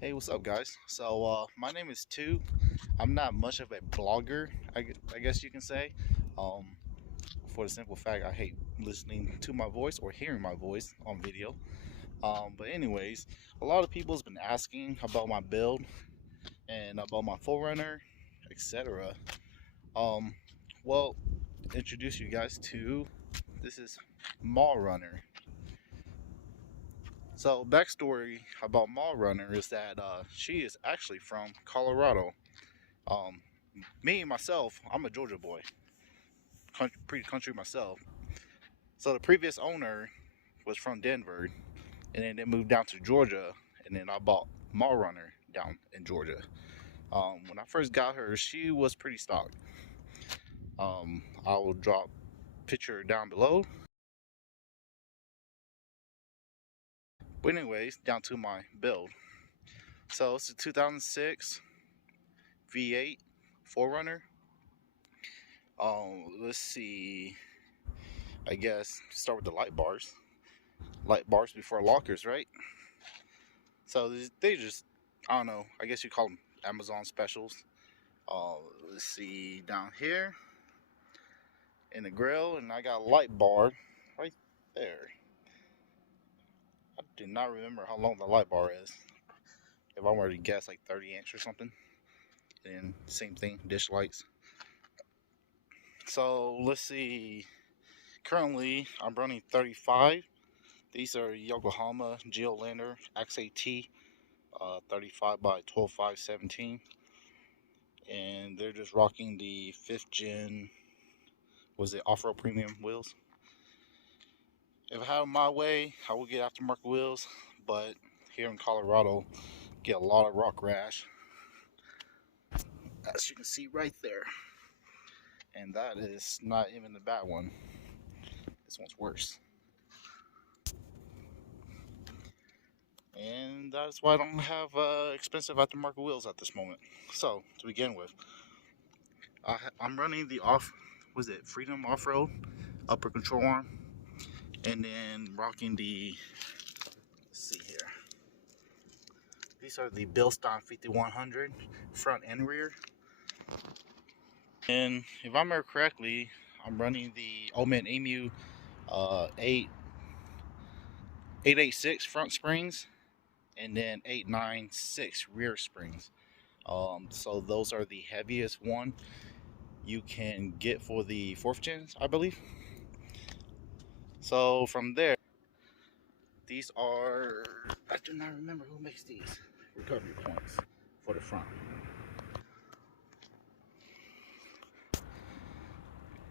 Hey, what's up, guys? My name is Two. I'm not much of a blogger, I guess you can say. Um, for the simple fact, I hate listening to my voice or hearing my voice on video. Anyways, a lot of people's been asking about my build and about my Forerunner, etc. Um, well, introduce you guys to this is Mallrunner. So, backstory about Mallrunner is that she is actually from Colorado. Um, Me myself, I'm a Georgia boy, pretty country myself. So the previous owner was from Denver, and then they moved down to Georgia, and then I bought Mallrunner down in Georgia. When I first got her, she was pretty stock. I will drop picture down below. But anyways, down to my build. So it's a 2006 V8 Forerunner. Let's see. I guess start with the light bars. Light bars before lockers, right? So they just, I don't know, I guess you call them Amazon specials. Uh, let's see, down here in the grill, and I got a light bar right there. I do not remember how long the light bar is. If I were to guess, like 30 inch or something. And same thing, dish lights. So let's see. Currently, I'm running 35. These are Yokohama Geolander XAT 35 by 12.517. And they're just rocking the 5th gen, was it off-road premium wheels. If I had my way, I would get aftermarket wheels, but here in Colorado, get a lot of rock rash, as you can see right there. And that is not even the bad one. This one's worse. And that's why I don't have expensive aftermarket wheels at this moment. So, to begin with, I'm running the was it Freedom Off-Road upper control arm, and then rocking the, let's see here. These are the Bilstein 5100 front and rear. And if I remember correctly, I'm running the Omen Emu 886 front springs and then 896 rear springs. So those are the heaviest one you can get for the 4th gens, I believe. So from there, these are, I do not remember who makes these recovery points for the front.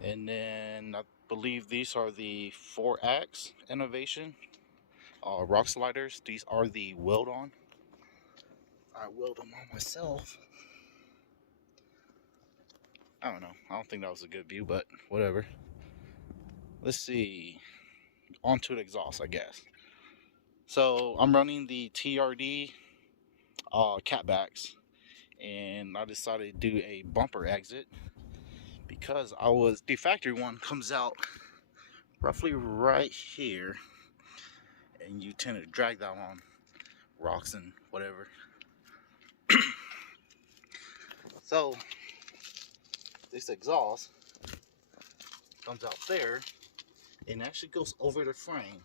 And then I believe these are the 4-axe Innovation rock sliders. These are the weld on. I weld them on myself. I don't know. I don't think that was a good view, but whatever. Let's see. Onto the exhaust, I guess. So I'm running the TRD catbacks, and I decided to do a bumper exit because the factory one comes out roughly right here, and you tend to drag that on rocks and whatever. So this exhaust comes out there and actually goes over the frame.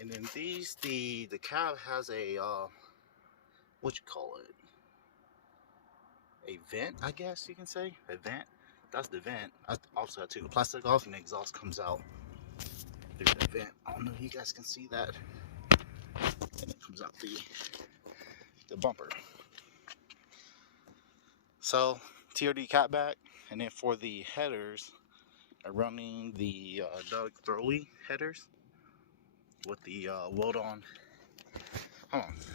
And then the cab has a what you call it? A vent, I guess you can say. A vent. That's the vent. I also have to take the plastic off, and the exhaust comes out through the vent. I don't know if you guys can see that. And it comes out the bumper. So TRD catback, and then for the headers, I'm running the Doug Throwley headers with the weld on.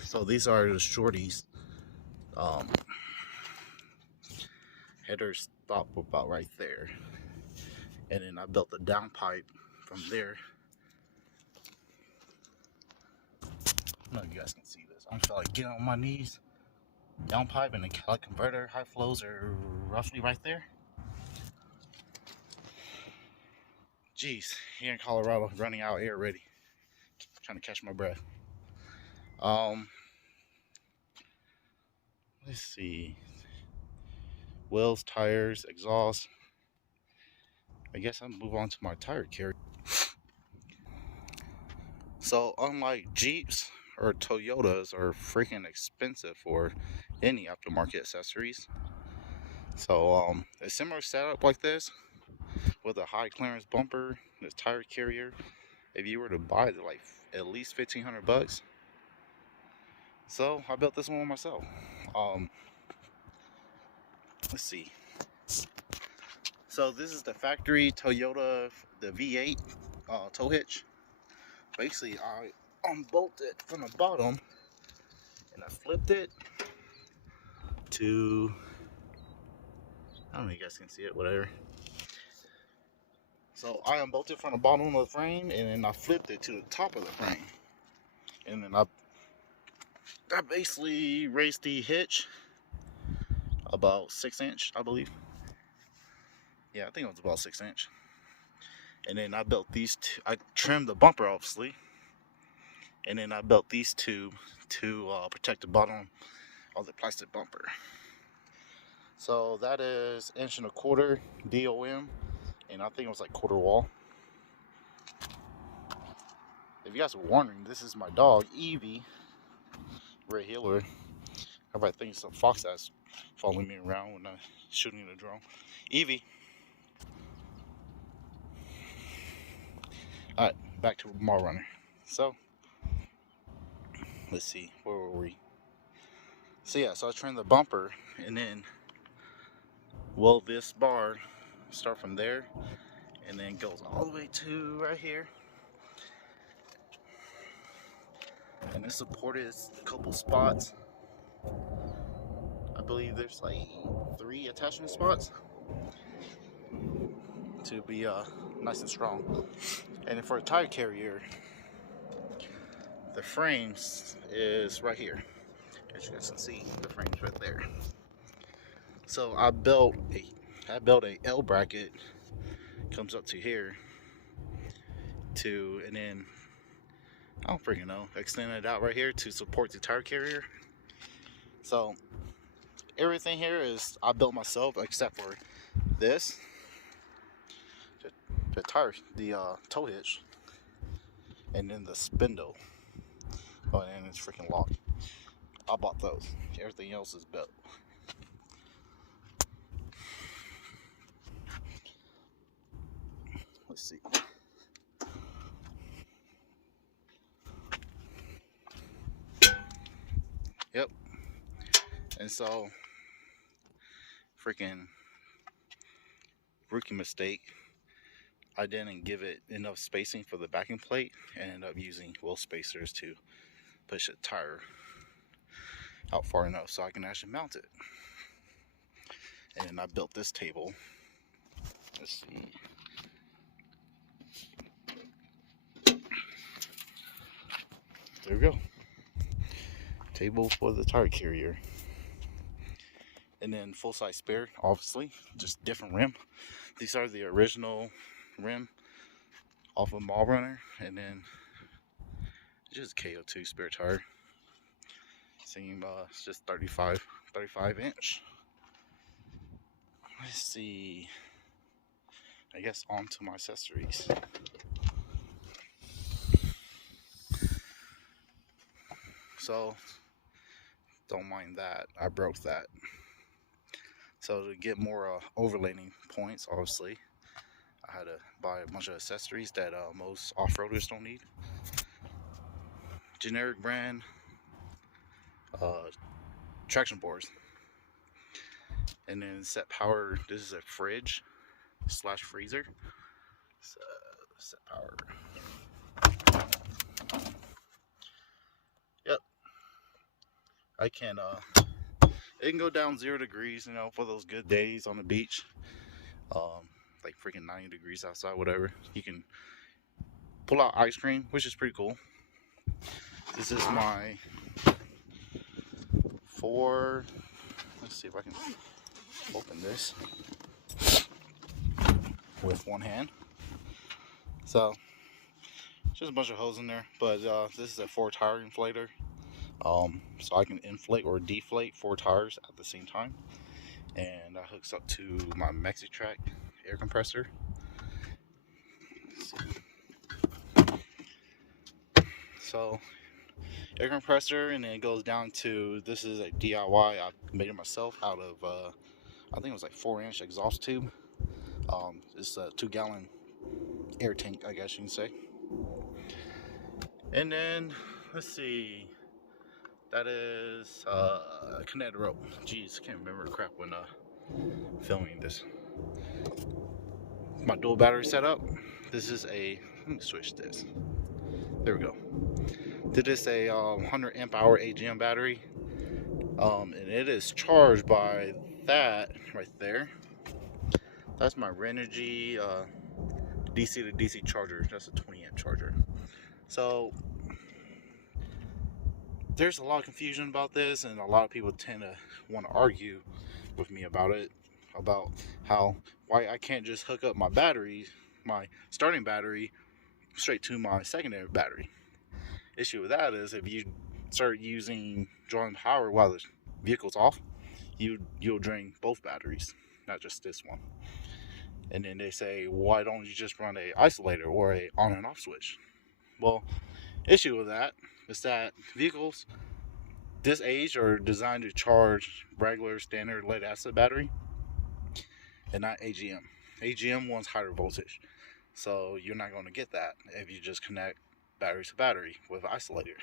So these are the shorties. Headers stop about right there, and then I built the down pipe from there. I don't know if you guys can see this. I'm just like getting on my knees. Down pipe and the catalytic converter high flows are roughly right there. Jeez, here in Colorado, running out of air already. Trying to catch my breath. Um, let's see. Wheels, tires, exhaust. I guess I'll move on to my tire carrier. So unlike Jeeps or Toyotas are freaking expensive for any aftermarket accessories. So a similar setup like this with a high clearance bumper, this tire carrier, if you were to buy it, like at least $1,500. So I built this one myself. Um, let's see. So this is the factory Toyota, the V8 tow hitch. Basically, I unbolted from the bottom and I flipped it to, I don't know if you guys can see it, whatever. So I unbolted from the bottom of the frame and then I flipped it to the top of the frame. And then I basically raised the hitch about 6 inch, I believe. Yeah, I think it was about 6 inch. And then I built these two, I trimmed the bumper obviously. And then I built these two to protect the bottom of the plastic bumper. So that is 1.25 inch DOM, and I think it was like quarter wall. If you guys were wondering, this is my dog Evie, Red Healer. Everybody thinks some fox that's following me around when I'm shooting the drone. Evie. All right, back to Mallrunner. So let's see, where were we? So yeah, so I trimmed the bumper, and then this bar start from there, and then goes all the way to right here. And it's supported a couple spots. I believe there's like 3 attachment spots to be nice and strong. And for a tire carrier, the frames is right here. As you guys can see, the frame's right there. So I built a L bracket, comes up to here, and then I don't freaking know, extend it out right here to support the tire carrier. So everything here is I built myself except for this, the tow hitch, and then the spindle. Oh, and it's freaking locked. I bought those. Everything else is built. Let's see. Yep. And so, freaking rookie mistake. I didn't give it enough spacing for the backing plate and ended up using wheel spacers to push the tire out far enough so I can actually mount it. And then I built this table. Let's see. There we go. Table for the tire carrier. And then full-size spare, obviously, just different rim. These are the original rim off of Mallrunner, and then just KO2 spare tire. Same, it's just 35 inch. Let's see. I guess onto my accessories. So, don't mind that. I broke that. So to get more overlanding points, obviously, I had to buy a bunch of accessories that most off-roaders don't need. Generic brand traction boards. And then set power. This is a fridge / freezer. So, set power. Yep. I can it can go down 0 degrees, for those good days on the beach. Like freaking 90 degrees outside, whatever. You can pull out ice cream, which is pretty cool. This is my let's see if I can open this with one hand. So just a bunch of hose in there, but this is a 4 tire inflator. So I can inflate or deflate 4 tires at the same time. And that hooks up to my MaxiTrack air compressor. So air compressor, and then it goes down to, this is a DIY. I made it myself out of I think it was like 4-inch exhaust tube. It's a 2-gallon air tank, I guess you can say. And then let's see, that is connected rope. Jeez, can't remember the crap when filming this. My dual battery setup. This is a, let me switch this. There we go. This is a 100 amp hour AGM battery, and it is charged by that right there. That's my Renogy DC to DC charger. That's a 20 amp charger. So there's a lot of confusion about this, and a lot of people tend to want to argue with me about it, about why I can't just hook up my battery, my starting battery, straight to my secondary battery. Issue with that is, if you start drawing power while the vehicle's off, you'll drain both batteries, not just this one. And then they say, why don't you just run a isolator or a on and off switch? Well, issue with that is that vehicles this age are designed to charge regular standard lead acid battery and not AGM. AGM wants higher voltage, so you're not going to get that if you just connect battery to battery with an isolator.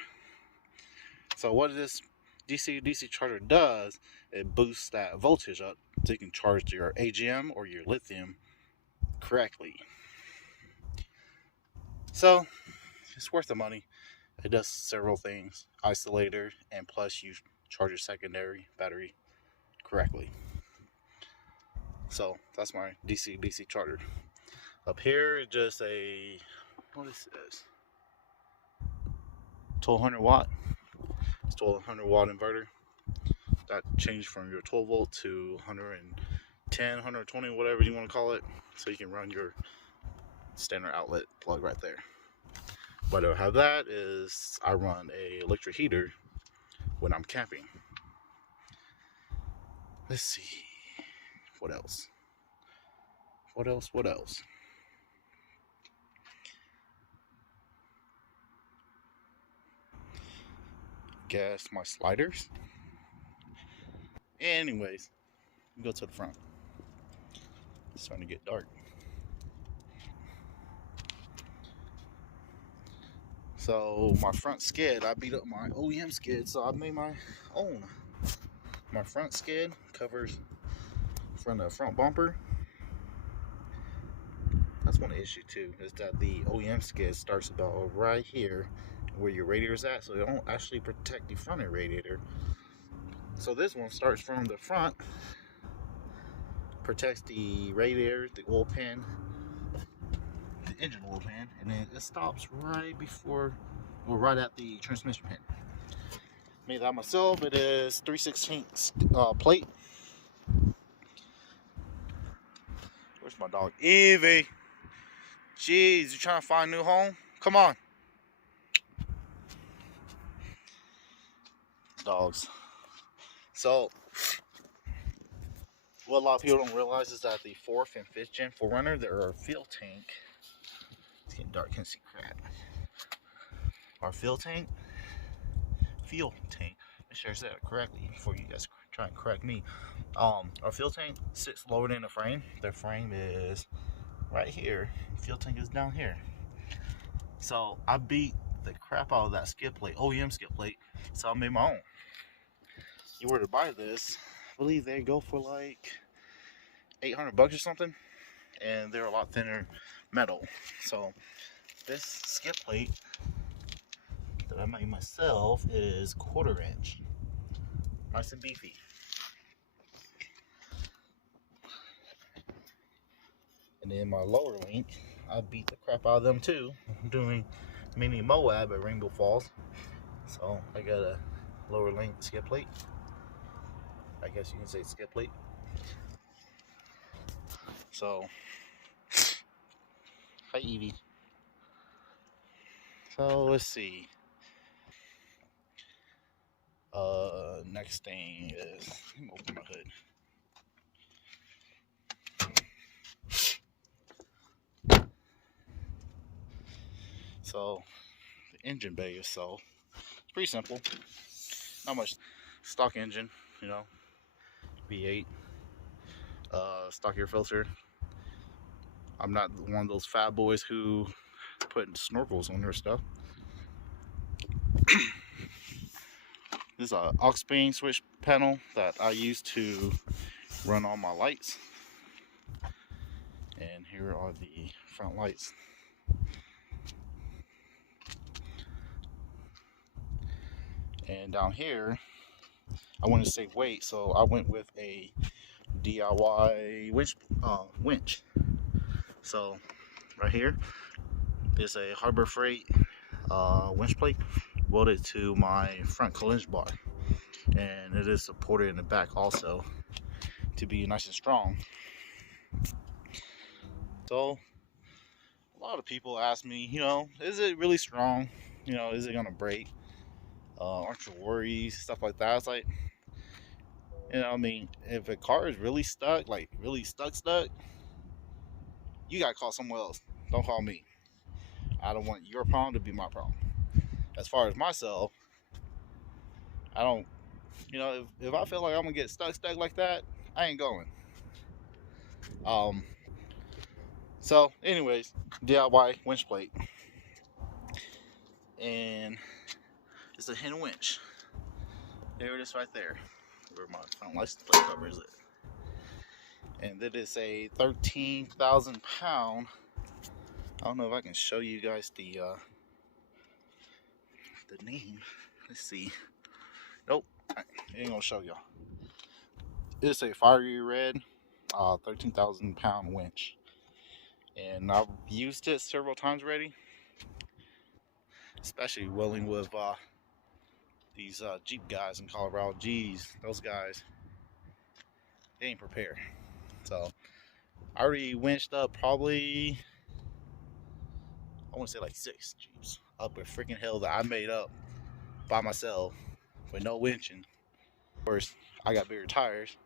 So what this DC charger does, it boosts that voltage up so you can charge your AGM or your lithium correctly. So it's worth the money. It does several things: isolator, and plus you charge your secondary battery correctly. So that's my DC charger. Up here is just a, what is this? 1200 watt. It's 1200 watt inverter. That changed from your 12 volt to 110, 120, whatever you want to call it, so you can run your standard outlet plug right there. Why do I have that? Is I run a electric heater when I'm camping. Let's see, what else? What else? Guess my sliders. Anyways, go to the front. It's starting to get dark. So my front skid, I beat up my OEM skid, so I made my own. My front skid covers from the front bumper. That's one issue too, is that the OEM skid starts about right here where your radiator is at, so it don't actually protect the front end radiator. So this one starts from the front, protects the radiator, the oil pan, the engine oil pan, and then it stops right before, or right at the transmission pin. Made that myself. It is 3/16 plate. Where's my dog? Evie! Jeez, you trying to find a new home? Come on. Dogs. So, what a lot of people don't realize is that the 4th and 5th gen 4Runner, there are fuel tank. It's getting dark, can't see crap. Our fuel tank, make sure I said it correctly before you guys try and correct me. Our fuel tank sits lower than the frame. The frame is right here. Fuel tank is down here. So I beat the crap out of that skid plate, OEM skid plate, so I made my own. You were to buy this, I believe they go for like $800 or something, and they're a lot thinner metal. So this skid plate that I made myself is 1/4 inch, nice and beefy. And then my lower link, I beat the crap out of them too. I'm doing mini Moab at Rainbow Falls, so I got a lower link skid plate. I guess you can say skid plate. So, hi Evie. So let's see. next thing is, let me open my hood. So the engine bay is so it's pretty simple. Not much. Stock engine, you know, V8, stock air filter. I'm not one of those fat boys who put snorkels on their stuff. This is a aux beam switch panel that I use to run all my lights. And here are the front lights. And down here, I wanted to save weight, so I went with a DIY winch. So right here is a Harbor Freight winch plate welded to my front collision bar, and it is supported in the back also to be nice and strong. So a lot of people ask me, you know, is it really strong? You know, is it gonna break? Aren't you worried? Stuff like that. It's like, you know, I mean, if a car is really stuck, like really stuck, you gotta call someone else. Don't call me. I don't want your problem to be my problem. As far as myself, I don't, you know, if I feel like I'm gonna get stuck like that, I ain't going. So anyways, DIY winch plate. And it's a hidden winch. There it is right there. Where my front license plate cover is it. And it is a 13,000 pound. I don't know if I can show you guys the name. Let's see. Nope, I ain't gonna show y'all. It's a fiery red 13,000 pound winch. And I've used it several times already. Especially willing with these Jeep guys in Colorado. Geez, those guys, they ain't prepared. So I already winched up probably, I want to say like 6 Jeeps up a freaking hill that I made up by myself with no winching. Of course, I got bigger tires.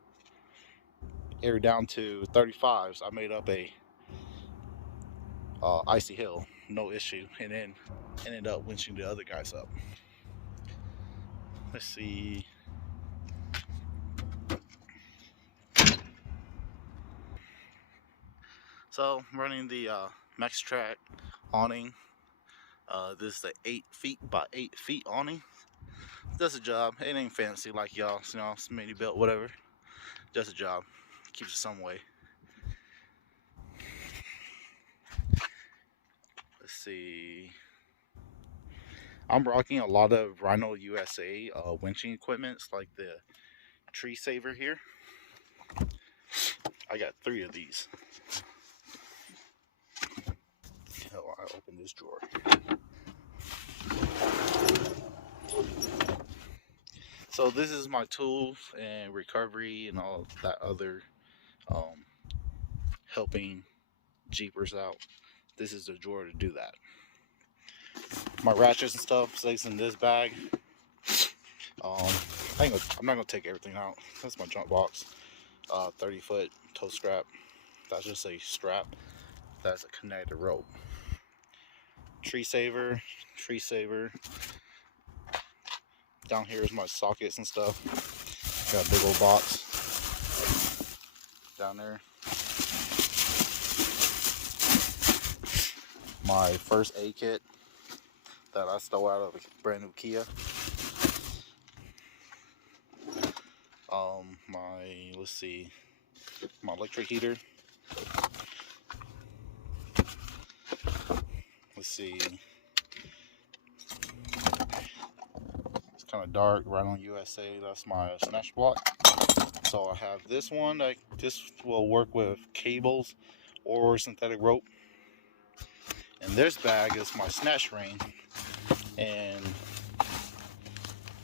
Aired down to 35s. I made up a icy hill, no issue, and then ended up winching the other guys up. Let's see. So I'm running the Max Track awning. This is the 8 feet by 8 feet awning. Does a job. It ain't fancy like y'all, you know, it's mini built, whatever. Does a job. Keeps it some way. Let's see. I'm rocking a lot of Rhino USA winching equipments, like the tree saver here. I got 3 of these. Oh, I opened this drawer. So this is my tools and recovery and all that other helping Jeepers out. This is the drawer to do that. My ratchets and stuff stays in this bag. I'm not gonna take everything out. That's my junk box. 30-foot tow strap. That's just a strap. That's a connected rope. Tree saver. Down here is my sockets and stuff. Got a big old box down there. My first aid kit that I stole out of a brand new Kia. Let's see, my electric heater. Let's see. It's kind of dark. Rhino USA. That's my snatch block. So I have this one. This will work with cables or synthetic rope. And this bag is my snatch ring. And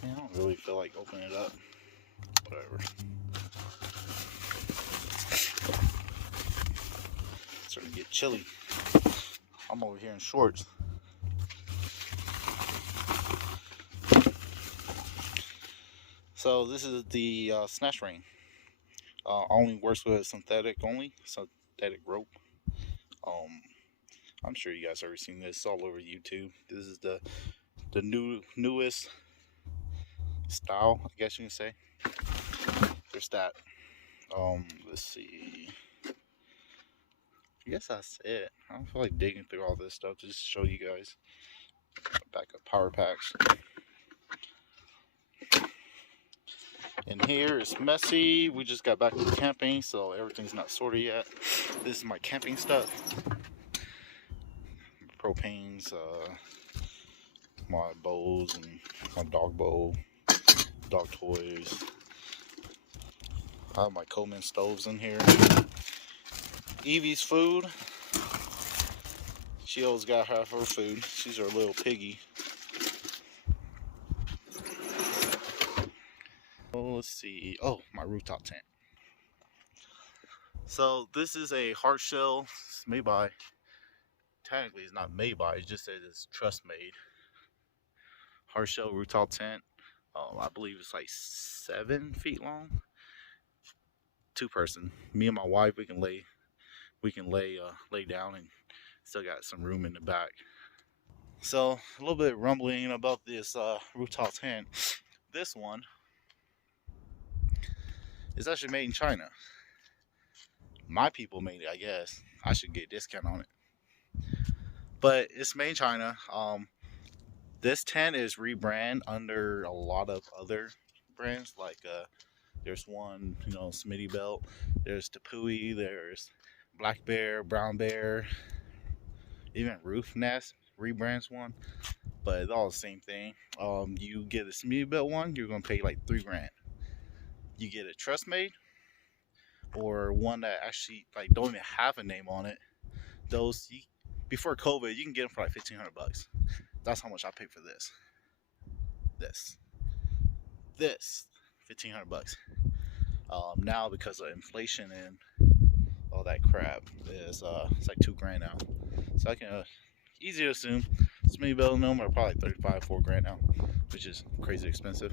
I don't really feel like opening it up. Whatever. It's starting to get chilly. I'm over here in shorts. So this is the snatch ring. Only works with synthetic rope. Um, I'm sure you guys already seen this all over YouTube. This is the newest style, I guess you can say. There's that. Let's see. I guess that's it. I don't feel like digging through all this stuff to just show you guys. Backup power packs. And here it's messy. We just got back to camping, so everything's not sorted yet. This is my camping stuff. Propanes, my bowls and my dog bowl, dog toys. I have my Coleman stoves in here. Evie's food. She always got half her food. She's our little piggy. Oh, let's see. Oh, my rooftop tent. So this is a hard shell. It's made by, technically it's not made by, it just says it's trust made. Hard shell rooftop tent. I believe it's like 7 feet long. 2-person. Me and my wife, we can lay down and still got some room in the back. So a little bit rumbling about this rooftop tent. This one is actually made in China. My people made it, I guess. I should get a discount on it. But it's made in China. This tent is rebranded under a lot of other brands. Like there's one, Smitty Belt. There's Tepui. There's Black Bear, Brown Bear. Even Roof Nest rebrands one. But it's all the same thing. You get a Smitty Belt one, you're gonna pay like $3 grand. You get a Trust Made, or one that actually like don't even have a name on it. Those before COVID, you can get them for like $1,500. That's how much I paid for this. This, $1,500. Now because of inflation and all that crap, it's like $2 grand now. So I can easy to assume Smitty Belt and them are probably 35, $4 grand now, which is crazy expensive.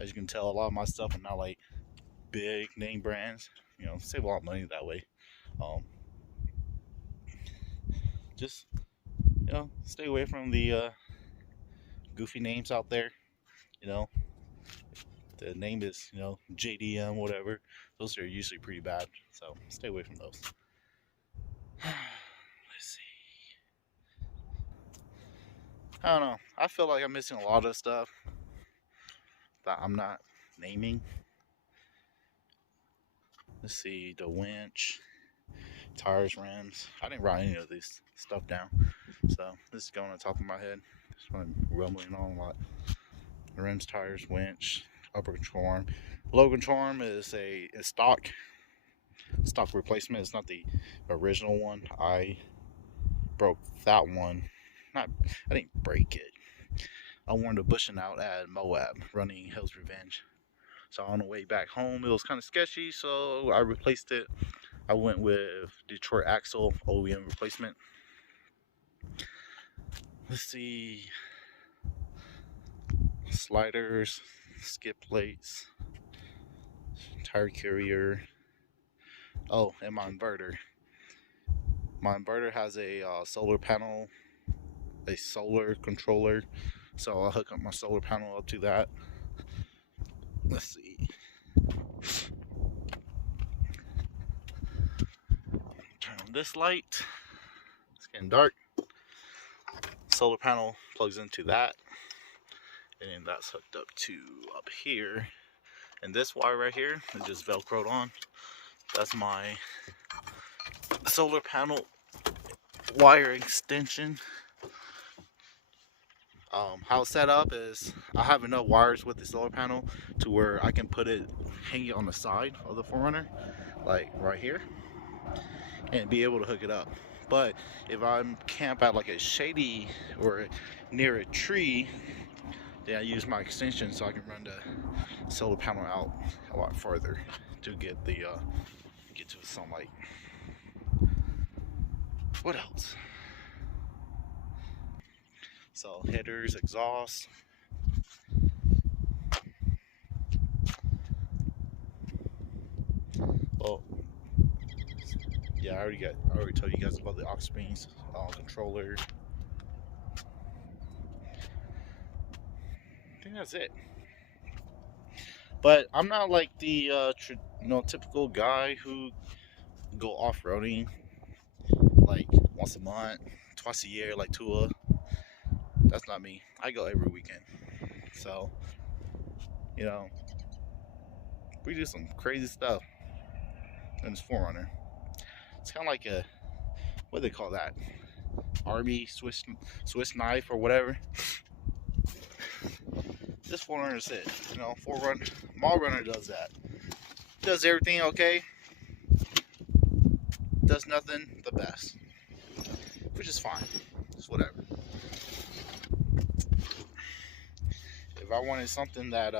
As you can tell, a lot of my stuff are not like big name brands. Save a lot of money that way. Just stay away from the goofy names out there. The name is JDM, whatever. Those are usually pretty bad, so stay away from those. Let's see. I don't know. I feel like I'm missing a lot of stuff that I'm not naming. Let's see, the winch, tires, rims. I didn't write any of this stuff down, so this is going on top of my head. Just want to rumbling on a lot. Rims, tires, winch, upper control arm. Lower control arm is a stock replacement. It's not the original one. I broke that one. I didn't break it. I warned a bushing out at Moab, running Hell's Revenge. So on the way back home, it was kind of sketchy, so I replaced it. I went with Detroit Axle OEM replacement. Let's see. Sliders, skid plates, tire carrier. Oh, and my inverter. My inverter has a solar panel, a solar controller. So I'll hook up my solar panel up to that. Let's see. Turn on this light. It's getting dark. Solar panel plugs into that. And that's hooked up to up here. And this wire right here is just velcroed on. That's my solar panel wire extension. How it's set up is I have enough wires with the solar panel to where I can put it hanging on the side of the 4Runner, like right here, and be able to hook it up. But if I'm camp at like a shady or near a tree, then I use my extension so I can run the solar panel out a lot farther to get the get to the sunlight. What else? So headers, exhaust, Well, yeah, I already told you guys about the aux beams, controller. I think that's it. But I'm not like the typical guy who go off-roading like once a month, twice a year, like Tua. That's not me. I go every weekend. So, you know, we do some crazy stuff in this 4Runner. It's kind of like a, what do they call that? Army Swiss knife or whatever. This 4Runner is it. You know, 4Runner, Mallrunner does that. Does everything okay. Does nothing the best. Which is fine. It's whatever. If I wanted something that,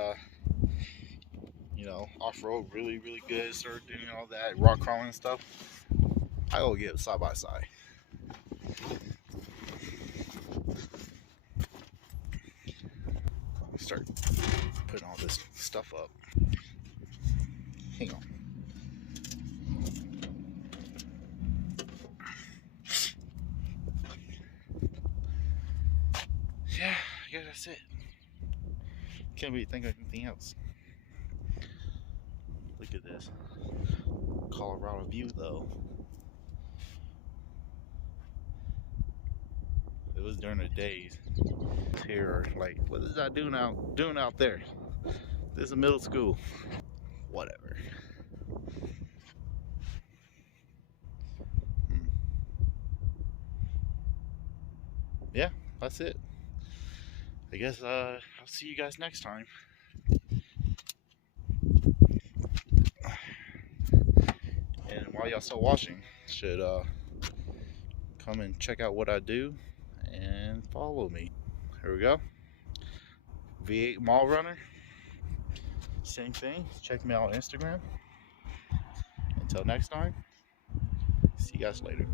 you know, off-road really, really good, start doing all that rock crawling and stuff, I go get side by side. Start putting all this stuff up. Hang on. Yeah, I guess that's it. Can't really think of anything else. Look at this. Colorado view though. It was during the days. Here, like, what is that doing out there? This is a middle school. Whatever. Yeah, that's it. I guess I'll see you guys next time. And while y'all still watching, should come and check out what I do and follow me. Here we go. V8 Mallrunner. Same thing. Check me out on Instagram. Until next time, see you guys later.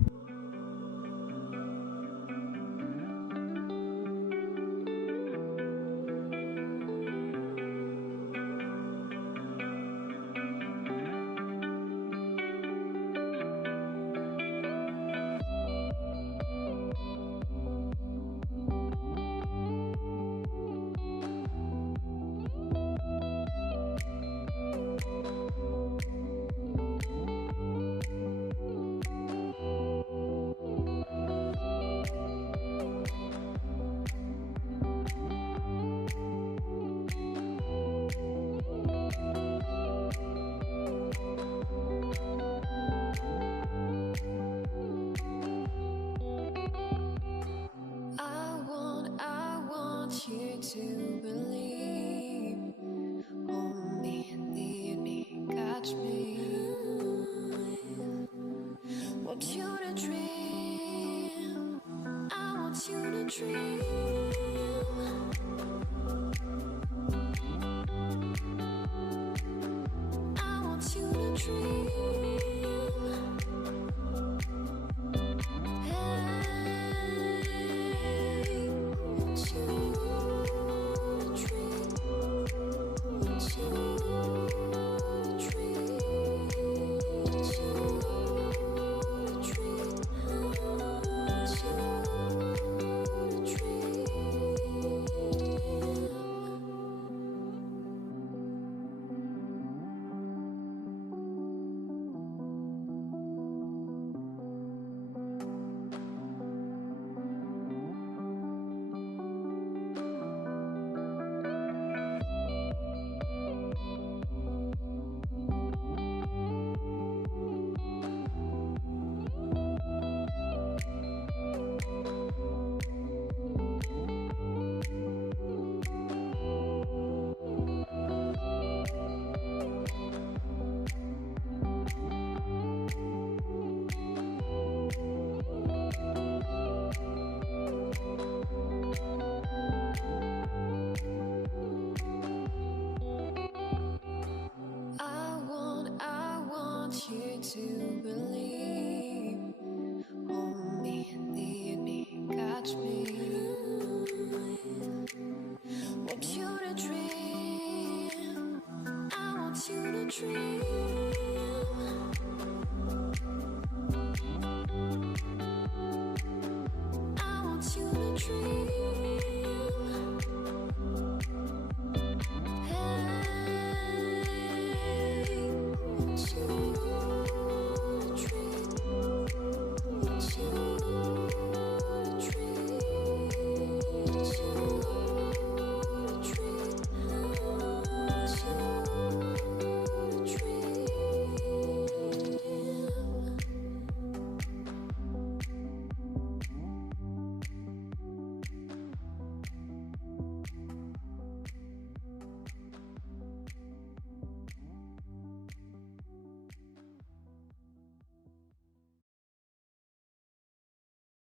You to believe, hold me in the evening, catch me. Want you to dream, I want you to dream. I want you to dream. You to believe, hold me in the evening, catch me. Want you to dream, I want you to dream.